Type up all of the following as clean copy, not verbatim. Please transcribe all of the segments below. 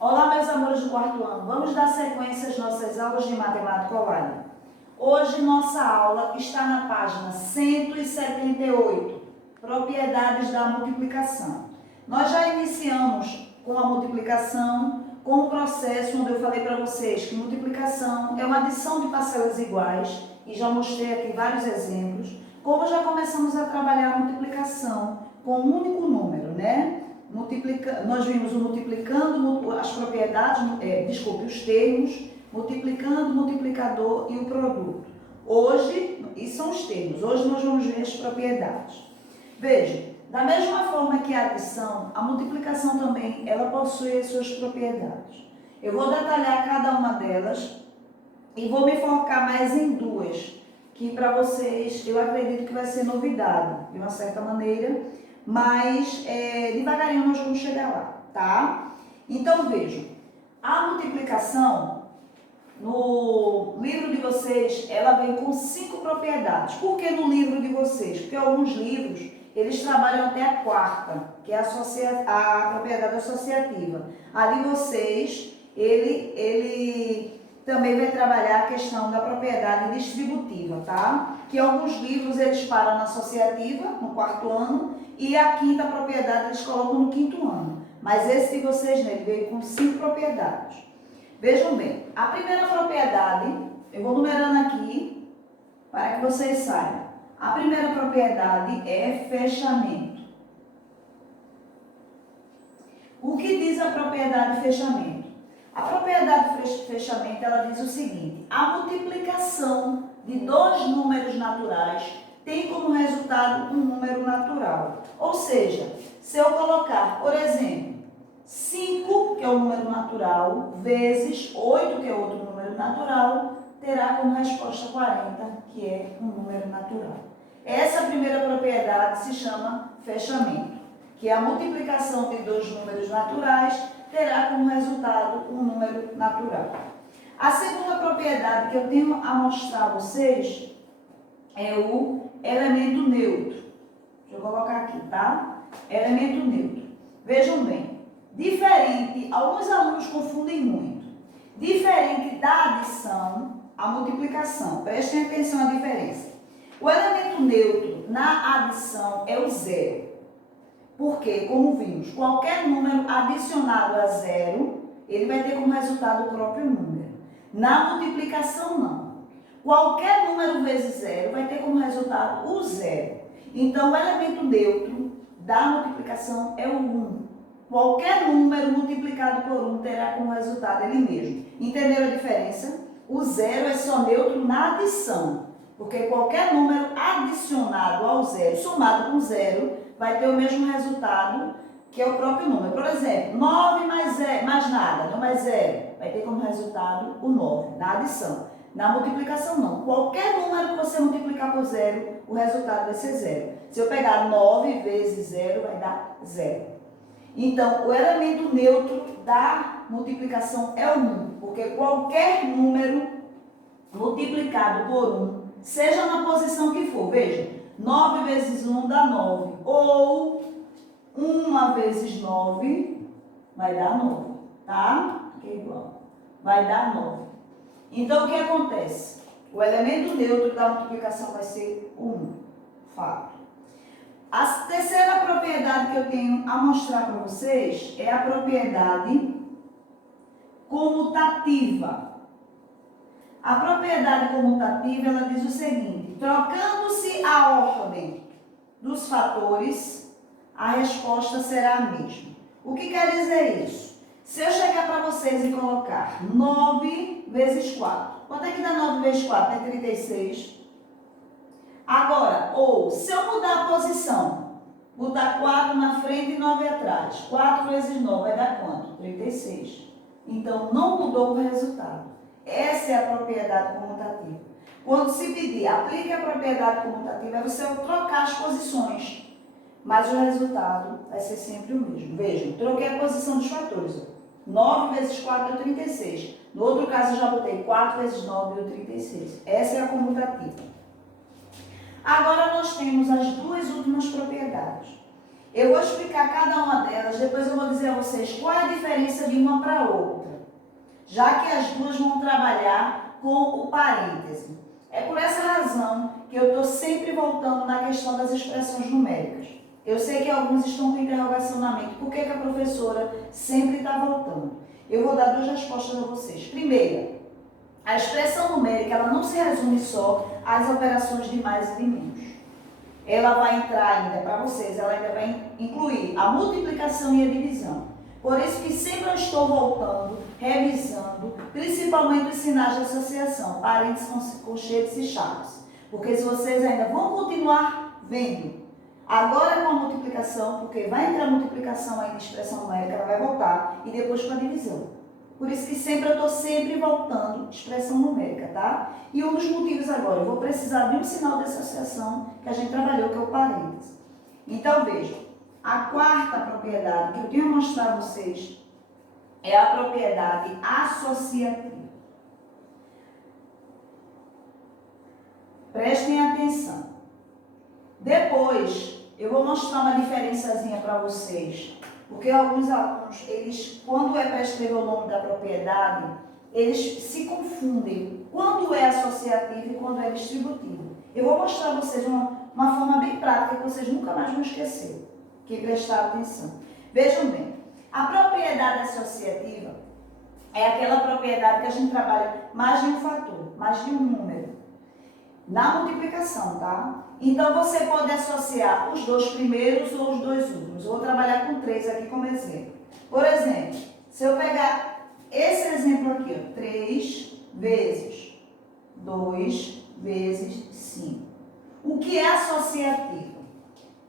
Olá, meus amores do quarto ano. Vamos dar sequência às nossas aulas de matemática online. Hoje, nossa aula está na página 178, propriedades da multiplicação. Nós já iniciamos com a multiplicação, com o processo onde eu falei para vocês que multiplicação é uma adição de parcelas iguais, e já mostrei aqui vários exemplos. Como já começamos a trabalhar a multiplicação com um único número, né? Nós vimos o multiplicando, as propriedades, os termos, multiplicando, multiplicador e o produto. Hoje, isso são os termos, hoje nós vamos ver as propriedades. Veja, da mesma forma que a adição, a multiplicação também, ela possui as suas propriedades. Eu vou detalhar cada uma delas e vou me focar mais em duas, que para vocês, eu acredito que vai ser novidade, de uma certa maneira, mas devagarinho nós vamos chegar lá, tá? Então vejam, a multiplicação no livro de vocês, ela vem com 5 propriedades. Por que no livro de vocês? Porque alguns livros, eles trabalham até a quarta, que é a propriedade associativa. A de vocês, ele também vai trabalhar a questão da propriedade distributiva, tá? Que alguns livros eles param na associativa, no quarto ano, e a quinta propriedade eles colocam no quinto ano. Mas esse de vocês, né, ele veio com 5 propriedades. Vejam bem, a primeira propriedade, eu vou numerando aqui, para que vocês saibam. A primeira propriedade é fechamento. O que diz a propriedade fechamento? A propriedade fechamento, ela diz o seguinte: a multiplicação de dois números naturais tem como resultado um número natural. Ou seja, se eu colocar, por exemplo, 5, que é um número natural, vezes 8, que é outro número natural, terá como resposta 40, que é um número natural. Essa primeira propriedade se chama fechamento, que é a multiplicação de dois números naturais terá como resultado um número natural. A segunda propriedade que eu tenho a mostrar a vocês é o elemento neutro. Deixa eu colocar aqui, tá? Elemento neutro. Vejam bem, diferente, alguns alunos confundem muito. Diferente da adição, a multiplicação. Prestem atenção à diferença. O elemento neutro na adição é o zero. Porque, como vimos, qualquer número adicionado a zero, ele vai ter como resultado o próprio número. Na multiplicação, não. Qualquer número vezes zero vai ter como resultado o zero. Então, o elemento neutro da multiplicação é o 1. Qualquer número multiplicado por 1 terá como resultado ele mesmo. Entenderam a diferença? O zero é só neutro na adição. Porque qualquer número adicionado ao zero, somado com zero, vai ter o mesmo resultado que é o próprio número. Por exemplo, 9 mais nada, não mais zero, vai ter como resultado o 9, na adição. Na multiplicação, não. Qualquer número que você multiplicar por zero, o resultado vai ser zero. Se eu pegar 9 vezes zero, vai dar zero. Então, o elemento neutro da multiplicação é o 1, porque qualquer número multiplicado por 1, seja na posição que for, veja, 9 vezes 1 dá 9, ou 1 vezes 9 vai dar 9, tá? Que é igual, vai dar 9. Então, o que acontece? O elemento neutro da multiplicação vai ser o 1, fato. A terceira propriedade que eu tenho a mostrar para vocês é a propriedade comutativa. A propriedade comutativa, ela diz o seguinte: trocando-se a ordem dos fatores, a resposta será a mesma. O que quer dizer isso? Se eu chegar para vocês e colocar 9 vezes 4, quanto é que dá 9 vezes 4? É 36. Agora, ou se eu mudar a posição, botar 4 na frente e 9 atrás, 4 vezes 9 vai dar quanto? 36. Então, não mudou o resultado. Essa é a propriedade comutativa. Quando se pedir, aplique a propriedade comutativa, é você trocar as posições. mas o resultado vai ser sempre o mesmo. Vejam, troquei a posição dos fatores. 9 vezes 4 deu 36. No outro caso, eu já botei 4 vezes 9 deu 36. Essa é a comutativa. Agora, nós temos as duas últimas propriedades. Eu vou explicar cada uma delas, depois eu vou dizer a vocês qual é a diferença de uma para a outra, já que as duas vão trabalhar com o parêntese. É por essa razão que eu estou sempre voltando na questão das expressões numéricas. Eu sei que alguns estão com interrogação na mente. Por que a professora sempre está voltando? Eu vou dar duas respostas a vocês. Primeira, a expressão numérica ela não se resume só às operações de mais e de menos. Ela vai entrar ainda para vocês, ela ainda vai incluir a multiplicação e a divisão. Por isso que sempre eu estou voltando, revisando, principalmente os sinais de associação, parênteses, colchetes e chaves. Porque se vocês ainda vão continuar vendo, agora com a multiplicação, porque vai entrar a multiplicação aí de expressão numérica, ela vai voltar, e depois com a divisão. Por isso que sempre eu estou sempre voltando expressão numérica, tá? E um dos motivos agora, eu vou precisar de um sinal de associação que a gente trabalhou, que é o parêntese. Então, vejam, a quarta propriedade que eu tenho que mostrar a vocês é a propriedade associativa. Prestem atenção. Depois, eu vou mostrar uma diferençazinha para vocês. Porque alguns alunos, eles, quando é para escrever o nome da propriedade, eles se confundem quando é associativo e quando é distributivo. Eu vou mostrar a vocês uma forma bem prática que vocês nunca mais vão esquecer, que prestar atenção. Vejam bem, a propriedade associativa é aquela propriedade que a gente trabalha mais de um fator, mais de um número, na multiplicação, tá? Então, você pode associar os dois primeiros ou os dois últimos. Eu vou trabalhar com 3 aqui como exemplo. Por exemplo, se eu pegar esse exemplo aqui, ó, 3 vezes 2 vezes 5. O que é associativo?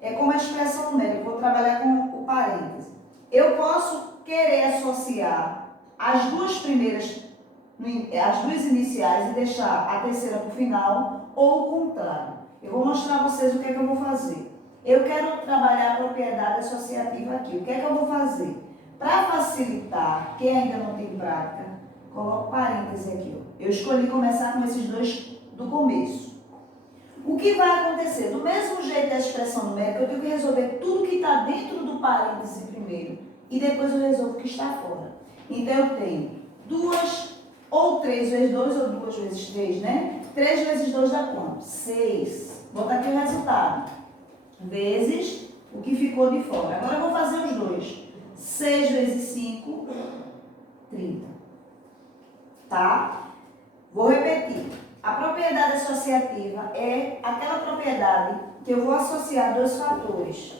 É como a expressão numérica, eu vou trabalhar com o parêntese. Eu posso querer associar as duas primeiras, as duas iniciais e deixar a terceira para o final, ou o contrário. Eu vou mostrar a vocês o que é que eu vou fazer. Eu quero trabalhar a propriedade associativa aqui. O que é que eu vou fazer? Para facilitar, quem ainda não tem prática, coloco parêntese aqui. Ó. Eu escolhi começar com esses dois do começo. O que vai acontecer? Do mesmo jeito da expressão numérica, eu tenho que resolver tudo que está dentro do parêntese primeiro e depois eu resolvo o que está fora. Então, eu tenho 2 ou 3 vezes 2 ou 2 vezes 3, né? 3 vezes 2 dá quanto? 6. Vou botar aqui o resultado. Vezes o que ficou de fora. Agora eu vou fazer os dois. 6 vezes 5, 30. Tá? Vou repetir. A propriedade associativa é aquela propriedade que eu vou associar dois fatores.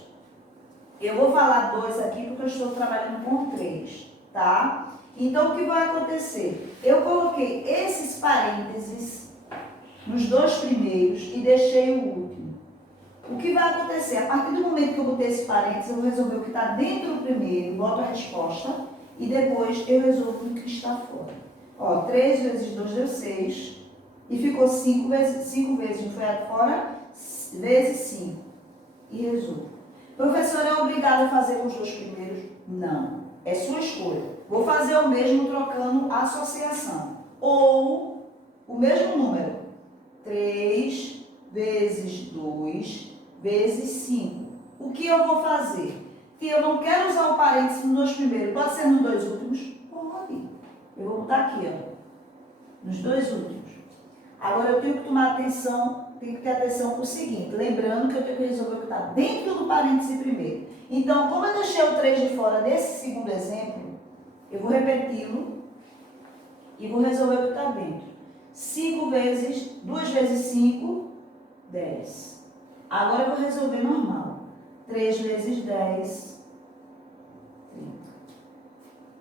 Eu vou falar 2 aqui porque eu estou trabalhando com 3, tá? Então, o que vai acontecer? Eu coloquei esses parênteses nos dois primeiros e deixei o último. O que vai acontecer? A partir do momento que eu botei esse parênteses, eu vou resolver o que está dentro do primeiro, boto a resposta e depois eu resolvo o que está fora. Ó, 3 vezes 2 deu 6 e ficou 5 vezes, não foi fora, vezes 5 e resolvo. Professor, é obrigado a fazer com os dois primeiros? Não, é sua escolha. Vou fazer o mesmo trocando a associação ou o mesmo número. 3 vezes 2 vezes 5. O que eu vou fazer? Que eu não quero usar o parênteses nos dois primeiros. Pode ser nos dois últimos? Pode. Eu vou botar aqui, ó. Nos dois últimos. Agora eu tenho que tomar atenção, tenho que ter atenção para o seguinte. Lembrando que eu tenho que resolver o que está dentro do parêntese primeiro. Então, como eu deixei o 3 de fora desse segundo exemplo, eu vou repeti-lo e vou resolver o que está dentro. 5 vezes, 2 vezes 5, 10. Agora eu vou resolver normal. 3 vezes 10, 30.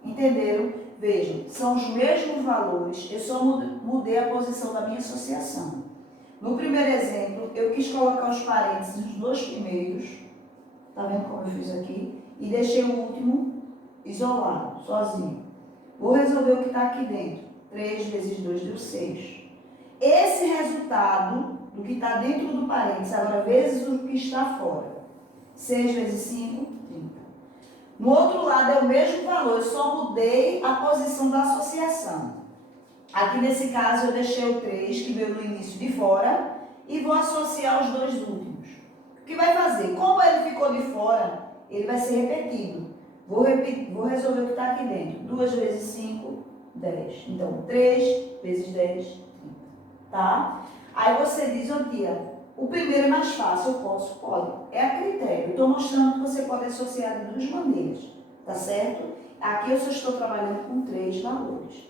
Entenderam? Vejam, são os mesmos valores, eu só mudei a posição da minha associação. No primeiro exemplo, eu quis colocar os parênteses nos dois primeiros, tá vendo como eu fiz aqui? E deixei o último isolado, sozinho. Vou resolver o que está aqui dentro. 3 vezes 2 deu 6. Esse resultado do que está dentro do parênteses, agora vezes o que está fora. 6 vezes 5, 30. No outro lado é o mesmo valor, eu só mudei a posição da associação. Aqui nesse caso eu deixei o 3, que veio no início, de fora, e vou associar os dois últimos. O que vai fazer? Como ele ficou de fora, ele vai ser repetido. Vou resolver o que está aqui dentro. 2 vezes 5, 10. Então, 3 vezes 10, 30. Tá? Aí você diz, ô tia, o primeiro é mais fácil, eu posso? Pode. É a critério. Estou mostrando que você pode associar de duas maneiras. Tá certo? Aqui eu só estou trabalhando com 3 valores.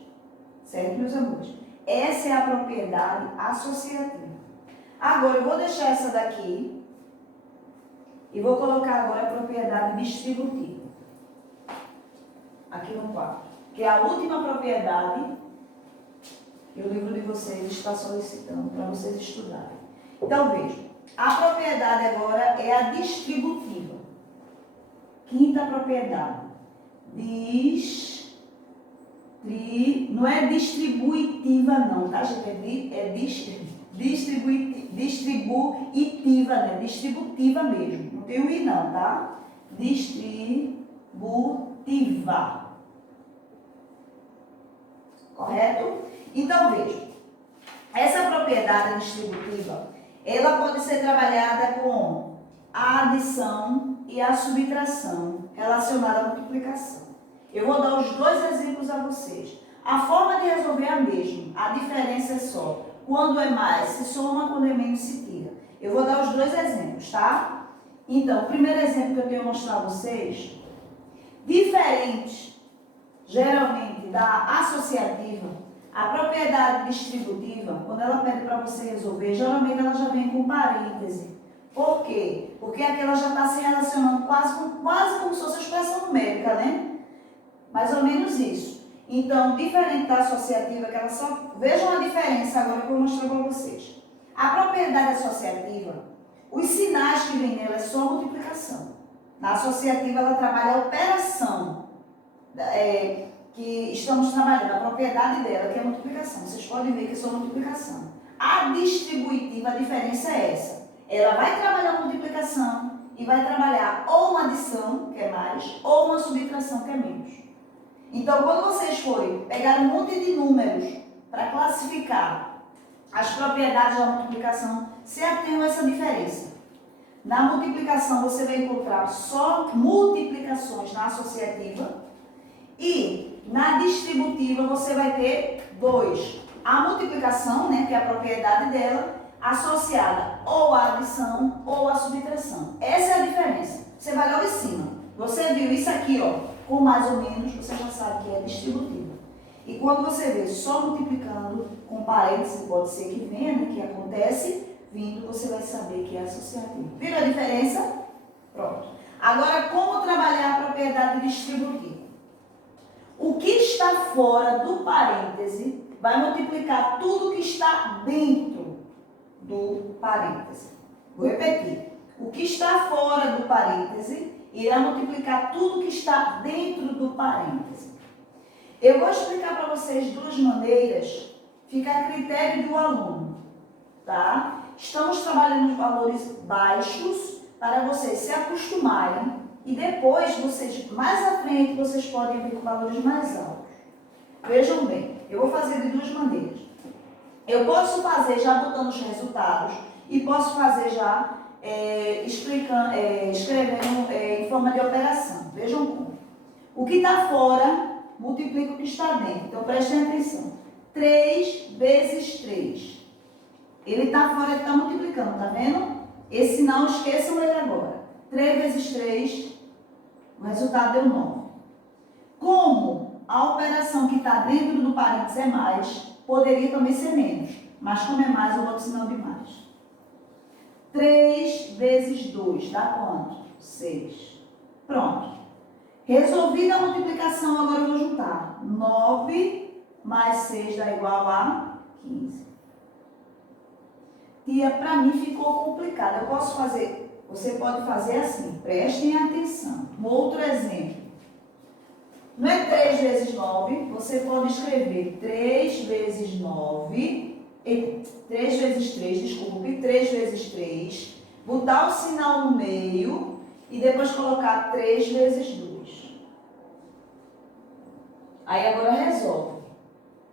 Certo, meus amores? Essa é a propriedade associativa. Agora, eu vou deixar essa daqui e vou colocar agora a propriedade distributiva. Aqui no quadro. Que é a última propriedade que o livro de vocês está solicitando para vocês estudarem. Então, vejam. A propriedade agora é a distributiva. Quinta propriedade. Não é distributiva não, tá, gente? É distributiva, né? Distributiva mesmo. Não tem o I não, tá? Distributiva. Correto? Então, veja. Essa propriedade distributiva, ela pode ser trabalhada com a adição e a subtração relacionada à multiplicação. Eu vou dar os dois exemplos a vocês. A forma de resolver é a mesma. A diferença é só quando é mais se soma, quando é menos se tira. Eu vou dar os dois exemplos, tá? Então, o primeiro exemplo que eu tenho a mostrar a vocês, diferente, geralmente, da associativa, a propriedade distributiva, quando ela pede para você resolver, geralmente ela já vem com parêntese. Por quê? Porque aqui ela já está se relacionando quase como se fosse expressão numérica, né? Mais ou menos isso. Então, diferente da associativa, que ela só... Vejam a diferença agora que eu vou mostrar para vocês. A propriedade associativa, os sinais que vem nela é só multiplicação. Na associativa, ela trabalha a operação que estamos trabalhando, a propriedade dela, que é a multiplicação. Vocês podem ver que é só multiplicação. A distributiva, a diferença é essa. Ela vai trabalhar a multiplicação e vai trabalhar ou uma adição, que é mais, ou uma subtração, que é menos. Então, quando vocês forem pegar um monte de números para classificar as propriedades da multiplicação, se atenham a essa diferença. Na multiplicação, você vai encontrar só multiplicações na associativa e na distributiva você vai ter 2. A multiplicação, né, que é a propriedade dela, associada ou à adição ou à subtração. Essa é a diferença. Você vai lá em cima. Você viu isso aqui, ó, com mais ou menos, você já sabe que é distributiva. E quando você vê só multiplicando, com parênteses, pode ser que venha, né, que acontece, vindo, você vai saber que é associativo. Viram a diferença? Pronto. Agora, como trabalhar a propriedade distributiva? O que está fora do parêntese vai multiplicar tudo que está dentro do parêntese. Vou repetir. O que está fora do parêntese irá multiplicar tudo que está dentro do parêntese. Eu vou explicar para vocês duas maneiras, fica a critério do aluno, tá? Estamos trabalhando os valores baixos para vocês se acostumarem e depois, vocês, mais à frente, vocês podem vir com valores mais altos. Vejam bem, eu vou fazer de duas maneiras. Eu posso fazer já botando os resultados e posso fazer já escrevendo em forma de operação. Vejam como. O que está fora multiplica o que está dentro. Então, prestem atenção. 3 vezes 3. Ele está fora, ele está multiplicando, tá vendo? Esse não, esqueçam ele agora. 3 vezes 3, o resultado deu 9. Como a operação que está dentro do parênteses é mais, poderia também ser menos. Mas como é mais, eu boto sinal de mais. 3 vezes 2 dá quanto? 6. Pronto. Resolvida a multiplicação, agora eu vou juntar. 9 mais 6 dá igual a 15. Tia, para mim ficou complicado. Eu posso fazer, você pode fazer assim, prestem atenção. Um outro exemplo. Não é 3 vezes 9, você pode escrever 3 vezes 9... 3 vezes 3, desculpe, 3 vezes 3, botar o sinal no meio e depois colocar 3 vezes 2. Aí agora resolve.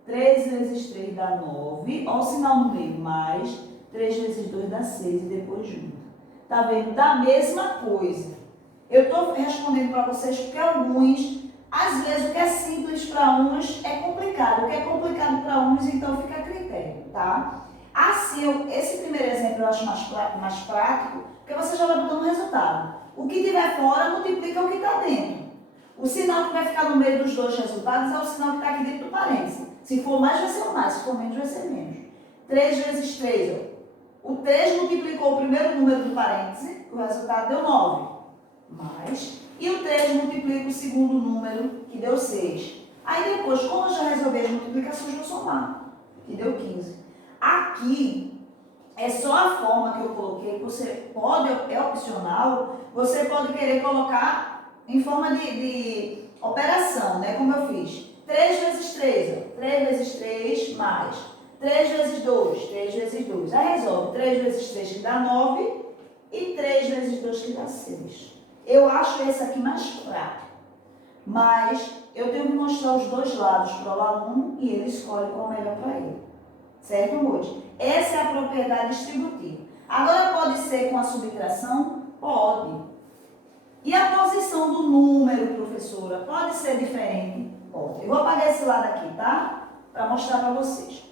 3 vezes 3 dá 9, olha o sinal no meio, mais 3 vezes 2 dá 6 e depois junta. Tá vendo? Da mesma coisa. Eu estou respondendo para vocês porque alguns, às vezes o que é simples para uns é complicado. O que é complicado para uns, então fica a critério, tá? Assim, esse primeiro exemplo eu acho mais prático, porque você já vai botando o resultado. O que tiver fora multiplica o que está dentro. O sinal que vai ficar no meio dos dois resultados é o sinal que está aqui dentro do parênteses. Se for mais, vai ser o mais. Se for menos, vai ser menos. 3 vezes 3. O 3 multiplicou o primeiro número do parêntese, o resultado deu 9. Mais. E o 3 multiplica o segundo número, que deu 6. Aí depois, como eu já resolvi as multiplicações, vou somar, que deu 15. Aqui é só a forma que eu coloquei, você pode, é opcional, você pode querer colocar em forma de operação, né? Como eu fiz. 3 vezes 3, ó. 3 vezes 3 mais 3 vezes 2, 3 vezes 2. Aí resolve 3 vezes 3 que dá 9 e 3 vezes 2 que dá 6. Eu acho esse aqui mais prático, mas eu tenho que mostrar os dois lados para o aluno e ele escolhe qual é melhor para ele. Certo, Moody? Essa é a propriedade distributiva. Agora pode ser com a subtração? Pode. E a posição do número, professora, pode ser diferente? Pode. Eu vou apagar esse lado aqui, tá? Para mostrar para vocês.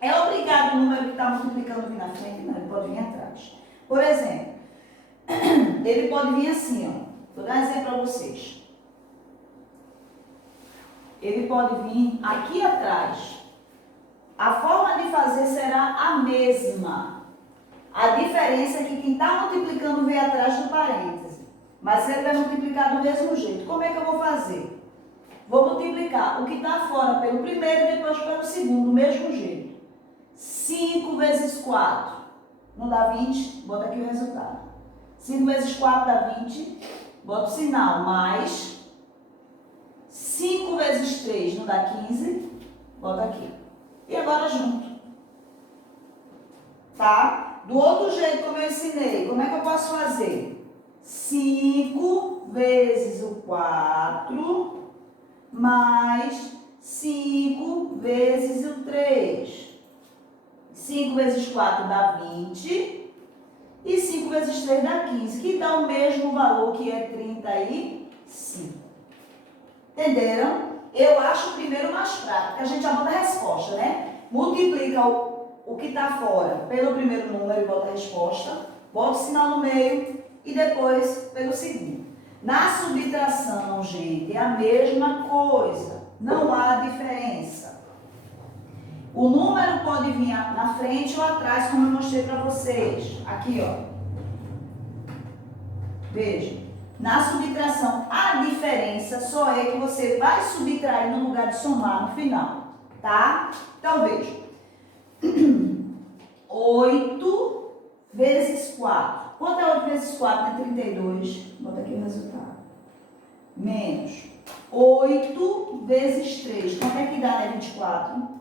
É obrigado o número que está multiplicando vir na frente? Não, ele pode vir atrás. Por exemplo, ele pode vir assim, ó. Vou dar um exemplo para vocês. Ele pode vir aqui atrás. A forma de fazer será a mesma. A diferença é que quem está multiplicando vem atrás do parêntese. Mas ele vai multiplicar do mesmo jeito. Como é que eu vou fazer? Vou multiplicar o que está fora pelo primeiro e depois pelo segundo, do mesmo jeito. 5 vezes 4 não dá 20, bota aqui o resultado. 5 vezes 4 dá 20, bota o sinal, mais 5 vezes 3 não dá 15, bota aqui. E agora junto. Tá? Do outro jeito como eu ensinei, como é que eu posso fazer? 5 vezes o 4 mais 5 vezes o 3. 5 vezes 4 dá 20 e 5 vezes 3 dá 15, que dá o mesmo valor que é 35. Entenderam? Eu acho o primeiro mais prático, a gente já manda a resposta, né? Multiplica o que está fora pelo primeiro número e bota a resposta, bota o sinal no meio e depois pelo segundo. Na subtração, gente, é a mesma coisa, não há diferença. O número pode vir na frente ou atrás, como eu mostrei para vocês. Aqui, ó. Veja. Na subtração, a diferença só é que você vai subtrair no lugar de somar no final, tá? Então, veja. 8 vezes 4. Quanto é 8 vezes 4? É 32. Bota aqui o resultado. Menos 8 vezes 3. Quanto é que dá, né? 24.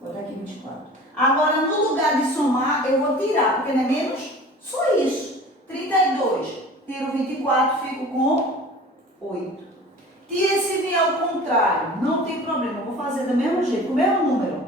Bota aqui 24. Agora, no lugar de somar, eu vou tirar, porque não é menos? Só isso. 32. Tiro 24, fico com 8. E se vier ao contrário, não tem problema, eu vou fazer do mesmo jeito, o mesmo número.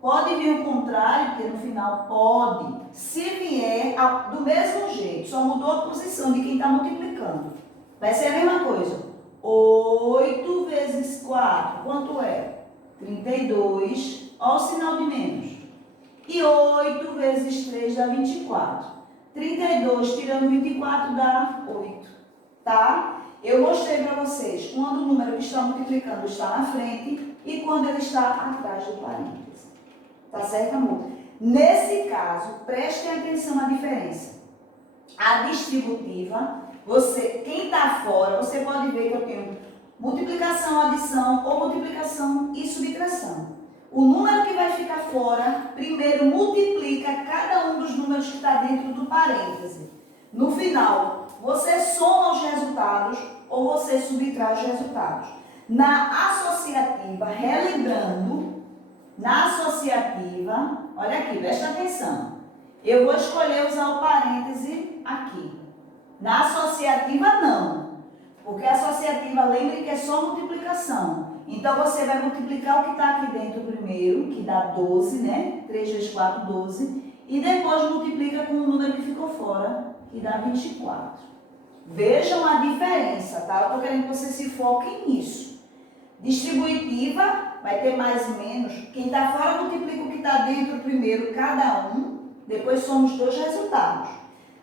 Pode vir o contrário, porque no final pode. Se vier do mesmo jeito, só mudou a posição de quem está multiplicando. Vai ser a mesma coisa. 8 vezes 4, quanto é? 32, olha o sinal de menos. E 8 vezes 3 dá 24. 32 tirando 24 dá 8, tá? Eu mostrei para vocês quando o número que está multiplicando está na frente e quando ele está atrás do parêntese. Tá certo, amor? Nesse caso, prestem atenção na diferença. A distributiva, quem está fora, você pode ver que eu tenho multiplicação, adição ou multiplicação e subtração. O número que vai ficar fora, primeiro multiplica cada um dos números que está dentro do parêntese. No final, você soma os resultados ou você subtrai os resultados. Na associativa, relembrando, na associativa, olha aqui, presta atenção. Eu vou escolher usar o parêntese aqui. Na associativa, não. Porque a associativa, lembre que é só multiplicação. Então, você vai multiplicar o que está aqui dentro primeiro, que dá 12, né? 3 vezes 4, 12. E depois multiplica com o número que ficou fora, que dá 24. Vejam a diferença, tá? Eu estou querendo que vocês se foquem nisso. Distributiva, vai ter mais e menos. Quem está fora multiplica o que está dentro primeiro, cada um. Depois somos dois resultados.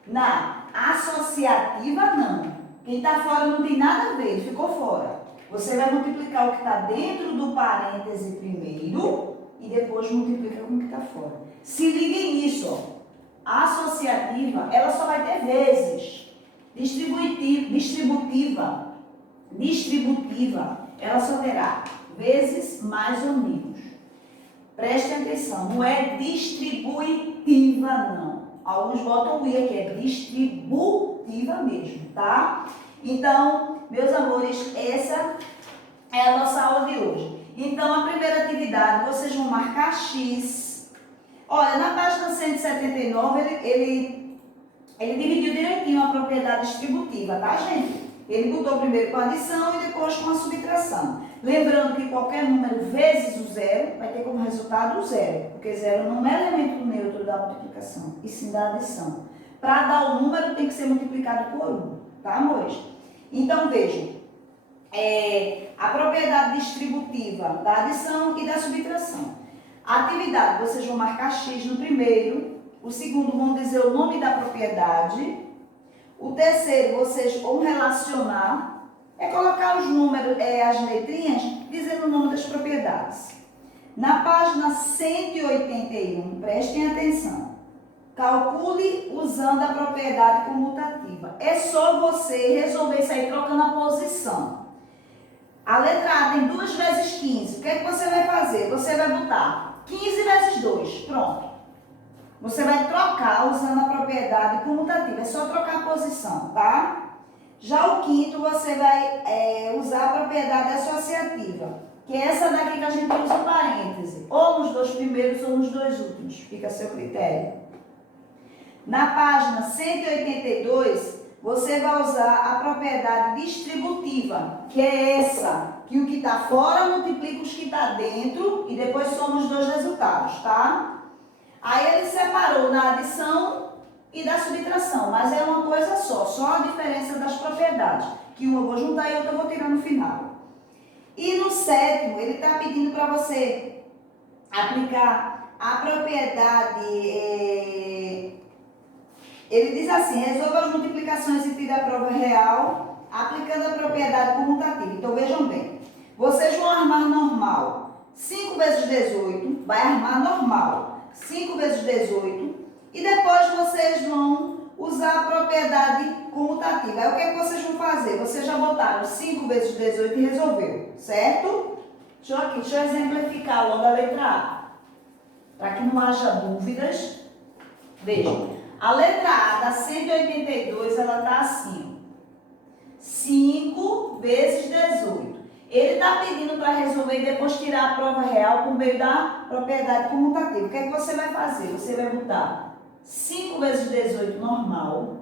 Na associativa, não. Quem está fora não tem nada a ver, ficou fora. Você vai multiplicar o que está dentro do parêntese primeiro e depois multiplica com o que está fora. Se liguem nisso, ó. A associativa, ela só vai ter vezes. Distributiva, ela só terá vezes mais ou menos. Prestem atenção, não é distributiva, não. Alguns botam o I aqui, é distributiva mesmo, tá? Então, meus amores, essa é a nossa aula de hoje. Então, a primeira atividade, vocês vão marcar X. Olha, na página 179, ele dividiu direitinho a propriedade distributiva, tá, gente? Ele botou primeiro com a adição e depois com a subtração. Lembrando que qualquer número vezes o zero vai ter como resultado o zero, porque zero não é elemento neutro da multiplicação, e sim da adição. Para dar o número tem que ser multiplicado por 1, tá, amores? Então, vejam, a propriedade distributiva da adição e da subtração. A atividade, vocês vão marcar X no primeiro, o segundo vão dizer o nome da propriedade, o terceiro vocês vão relacionar, é colocar os números, as letrinhas, dizendo o nome das propriedades. Na página 181, prestem atenção, calcule usando a propriedade comutativa. É só você resolver isso aí trocando a posição. A letra A tem 2 vezes 15, o que é que você vai fazer? Você vai botar 15 vezes 2, pronto. Você vai trocar usando a propriedade comutativa, é só trocar a posição, tá? Já o quinto, você vai usar a propriedade associativa, que é essa daqui que a gente usa o parêntese, ou nos dois primeiros ou nos dois últimos, fica a seu critério. Na página 182, você vai usar a propriedade distributiva, que é essa, que o que está fora multiplica os que está dentro e depois soma os dois resultados, tá? Aí ele separou na adição e da subtração, mas é uma coisa só a diferença das propriedades, que uma eu vou juntar e outra eu vou tirar no final. E no sétimo, ele está pedindo para você aplicar a propriedade, ele diz assim, resolva as multiplicações e tire a prova real, aplicando a propriedade comutativa. Então vejam bem, vocês vão armar normal, 5 vezes 18, vai armar normal. 5 vezes 18, e depois vocês vão usar a propriedade comutativa. Aí o que é que vocês vão fazer? Vocês já botaram 5 vezes 18 e resolveu, certo? Deixa eu exemplificar logo a letra A, para que não haja dúvidas. Vejam, a letra A da 182, ela está assim, 5 vezes 18. Ele está pedindo para resolver e depois tirar a prova real por meio da propriedade comutativa. O que é que você vai fazer? Você vai botar 5 vezes 18 normal,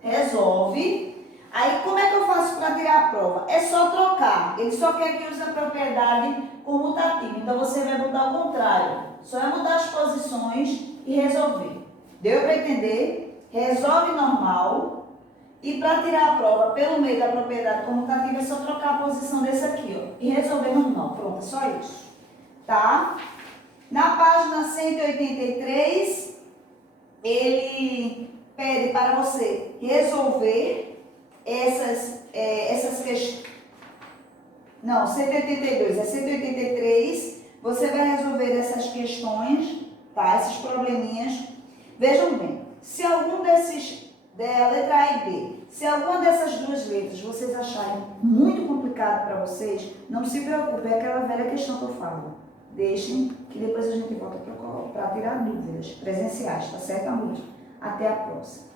resolve. Aí, como é que eu faço para tirar a prova? É só trocar. Ele só quer que use a propriedade comutativa. Então, você vai botar o contrário. Só é mudar as posições e resolver. Deu para entender? Resolve normal. E para tirar a prova pelo meio da propriedade comutativa, é só trocar a posição desse aqui, ó, e resolver normal. Pronto, é só isso. Tá? Na página 183, ele pede para você resolver essas questões. Não, 182, é 183. Você vai resolver essas questões, tá? Esses probleminhas. Vejam bem, se algum desses... da letra A e B. Se alguma dessas duas letras vocês acharem muito complicado para vocês, não se preocupe, é aquela velha questão que eu falo. Deixem que depois a gente volta para tirar dúvidas presenciais, tá certo, amor? Até a próxima.